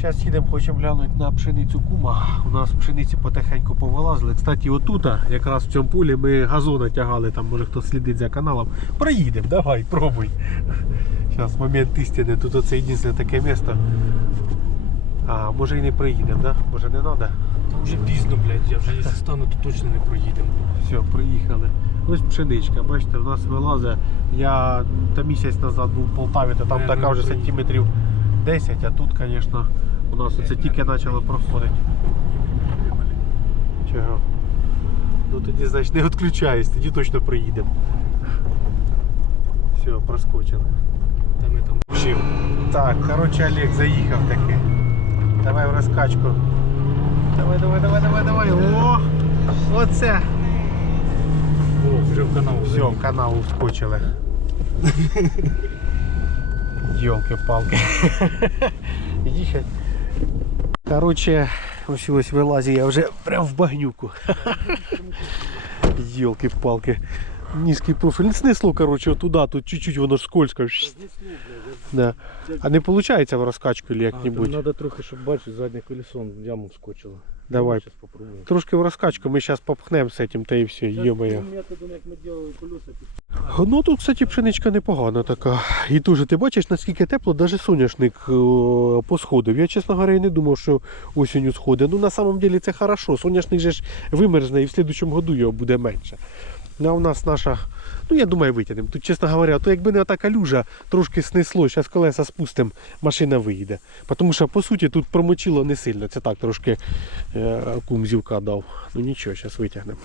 зараз їдемо, хочемо глянути на пшеницю кума. У нас пшениці потихеньку повилазили. Кстати, отут, якраз в цьому полі ми газона тягали, там може хто слідить за каналом. Проїдемо, давай, пробуй. Зараз момент істини, тут оце єдине таке місто. А, може і не проїдемо, да? Може не треба? Вже пізно, блядь, я вже якщо стану, то точно не проїдемо. Все, приїхали. Ось пшеничка, бачите, в нас вилазить. Я та місяць назад був в Полтаві, то там Е, така ну, вже то- сантиметрів 10, а тут, звісно, у нас оце тільки почало проходити. Чого? Ну тоді, значить, не відключаюсь, тоді точно приїдемо. Все, проскочили. Та ми там вчив. Так, коротше, Олег заїхав таки. Давай в розкачку. Давай, давай, давай, давай, давай. О! Оце! О, вже в канал. Все, в канал вскочили. Йолки-палки. Іди ще. Короче, ось ось вилазю я вже прям в багнюку. Йолки-палки. Низький профіль. Снесло, короче, туди, тут чуть-чуть воно ж скользко. Да. А не виходить в розкачку или як-небудь? Треба трохи, щоб бачити, заднє колесо в яму вскочило. Давай. Зараз попробуємо. Трошки в розкачку, ми зараз попхнемо з цим та і все, йо-моє. методом, як ми робили колеса, Ну тут, кстати, пшеничка непогана така. І дуже ти бачиш, наскільки тепло, навіть соняшник е, посходив. Я, чесно говоря, не думав, що осінню сходить. Ну на самом деле це хорошо. Соняшник же ж вимерзне і в слідчому году його буде менше. Ну, а у нас наша, ну я думаю, витягнемо. Тут, чесно говоря, то якби не ота калюжа, трошки снесло, зараз колеса спустимо, машина вийде. Тому що, по суті, тут промочило не сильно. Це так трошки е, кум зівка дав. Ну нічого, зараз витягнемо.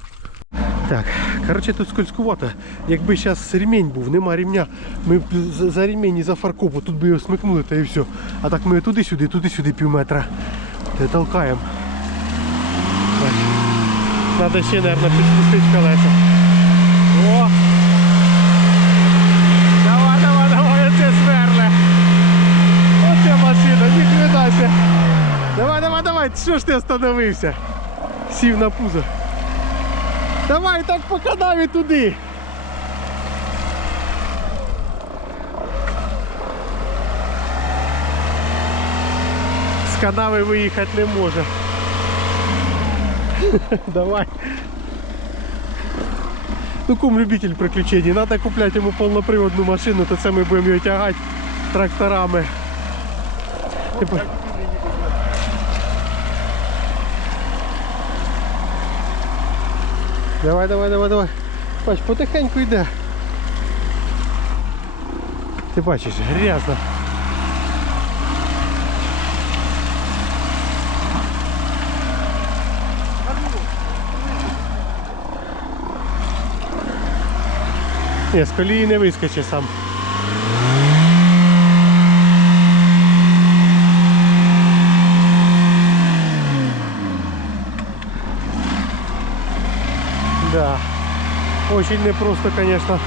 Так, коротше тут скользкувато. Якби зараз ремінь був, нема ремня, ми б за- ремінь і за фаркопу, тут би його смикнули та і все. А так ми туди-сюди, туди-сюди пів метра. Та толкаємо. Надо ще, мабуть, підспустити колеса. О! Давай, давай, давай, оце сверле. Оце машина, ніхрена ся. Давай, давай, давай, що ж ти остановився? Сів на пузо. Давай так по канаві туди. З канави виїхати не може. Давай. Ну кум любитель приключений. Надо купляти йому повноприводну машину, то це ми будемо його тягати тракторами. Давай, давай, давай, давай. Бач, потихеньку йде. Ти бачиш, грязно. Ні, з колії не вискочи сам. Да. Очень непросто, конечно.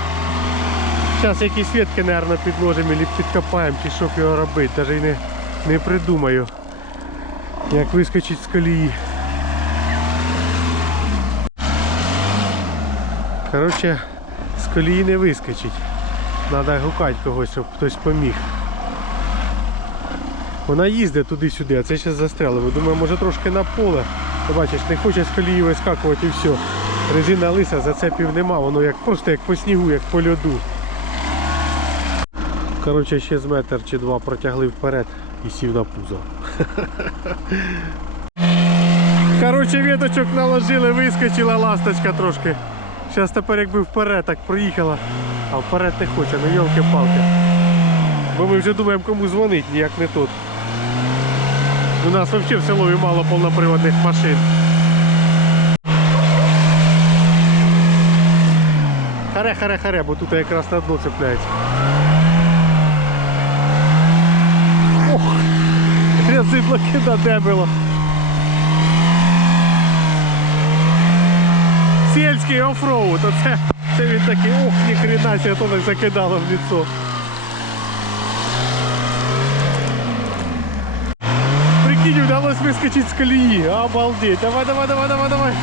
Сейчас якісь ветки, наверное, підложимо или підкопаємо, чи щоб його робити. Даже не, не придумаю. Як вискочить з колії. Короче, з колії не вискочить. Треба гукати когось, щоб хтось поміг. Вона їздить туди-сюди, а це ще застряло. Думаю, може трошки на поле. Ти бачиш, не хоче з колії вискакувати і все. Резина лиса, зацепів нема, воно як просто як по снігу, як по льоду. Коротше, ще з метр чи два протягли вперед і сів на пузо. Коротше, веточок наложили, вискочила ласточка трошки. Зараз тепер якби вперед так проїхала, а вперед не хоче, ну йолки-палки. Бо ми вже думаємо кому дзвонить, ніяк не тут. У нас взагалі в селові мало повноприводних машин. Харе, харе, харе, бо тут якраз на дно цепляється. Ох, резибло кида дебило. Сільський офроуд, оце це він такий, ох, ні хрена себе то так закидало в лицо. Прикинь, вдалося вискочити з колії. Обалдеть. Давай, давай, давай, давай, давай.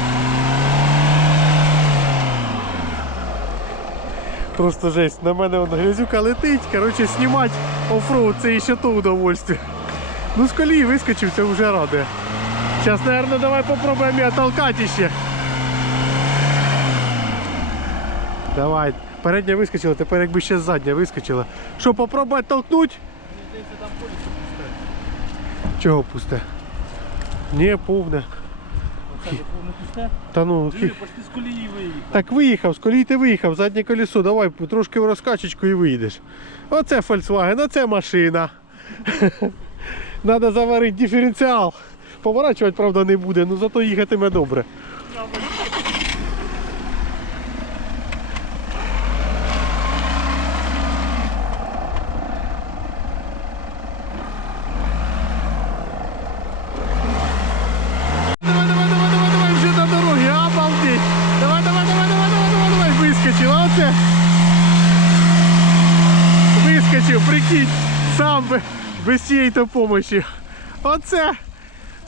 Просто жесть. На мене он грязюка летить. Короче, знімати оффроуд це ще то удовольствие. Ну з колії вискочив, це вже радує. Зараз, мабуть, давай попробуємо його толкати ще. Давай. Передня вискочила, тепер якби ще задня вискочила. Що, попробувати толкнуть? Чого пусте? Ні, повне. Та ну, Диви, почти з колії виїхав. так виїхав, з колії ти виїхав, заднє колесо, давай трошки в розкачечку і вийдеш. Оце Volkswagen, оце машина. Надо заварити диференціал. Поворачувати, правда, не буде, але зато їхатиме добре. Давай, давай, давай, давай, давай, вже на дорогі, обалдеть. Давай, давай, давай, давай, давай, давай, давай, вискочив, а оце. Вискочив, прикинь, сам би, без цієї то помощі. Оце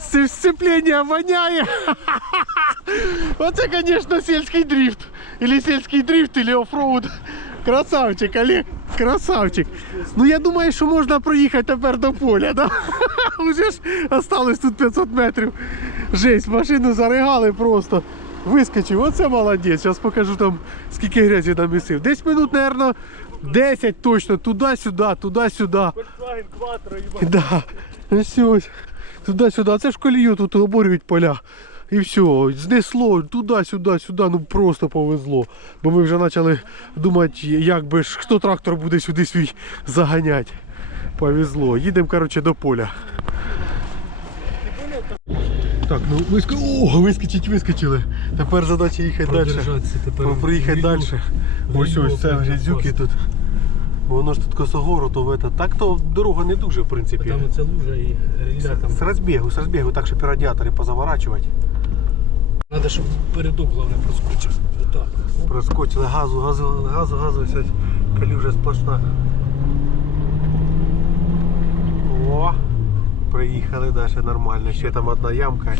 сц- сцеплення воняє. Оце, звісно, сільський дрифт. Или сільський дрифт, или оффроуд. Красавчик, Олег, красавчик. Ну я думаю, що можна проїхати тепер до поля, да? Уже ж осталось тут 500 метрів. Жесть, машину заригали просто. Вискочив, оце молодець. Зараз покажу там, скільки грязі намісив. Десь минут, мабуть, 10 точно, туди-сюди, туди-сюди. Да. Ось. Туди-сюди. Це ж колію тут оборюють поля. І все, знесло туди-сюди, сюди, ну просто повезло. Бо ми вже почали думати, як би ж хто трактор буде сюди свій заганяти. Повезло. Їдемо, коротше, до поля. Так, ну виск... О, вискочить, вискочили. Тепер задача їхати далі. Тепер. Про- Приїхати далі. Ось ось це грязюки тут. Воно ж тут косогору, то в это. Так то дорога не дуже, в принципі. Там оце лужа і рілля там. З розбігу, з розбігу, так, щоб і радіатори позаворачувати. Треба, щоб передок головне проскочив. Отак. Проскочили газу, газу, газу, газу, ось калюжа сплошна. О, приїхали далі нормально. Ще там одна ямка.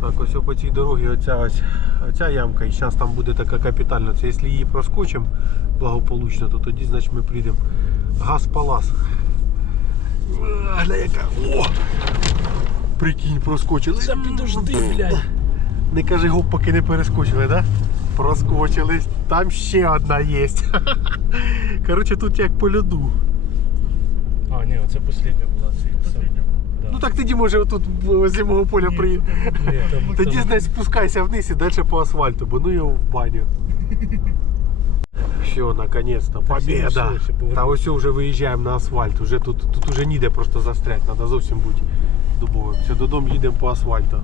Так, ось по цій дорогі оця ось оця ямка. І зараз там буде така капітальна. Це якщо її проскочимо благополучно, то тоді значить ми прийдемо. Газ палас. Гля яка. О! Прикинь, проскочили. Та підожди, блядь. Не кажи гоп, поки не перескочили, да? Проскочили. Там ще одна є. Коротше, тут як по льоду. А, ні, оце последня була. Це. Ну так тоді може отут возле мого поля приїде. Тоді, знай спускайся вниз і далі по асфальту, бо ну його в баню. Все, наконец-то, победа. Та ось вже виїжджаємо на асфальт. Уже тут, тут уже ніде просто застрять, треба зовсім бути дубовим. Все, додому їдемо по асфальту.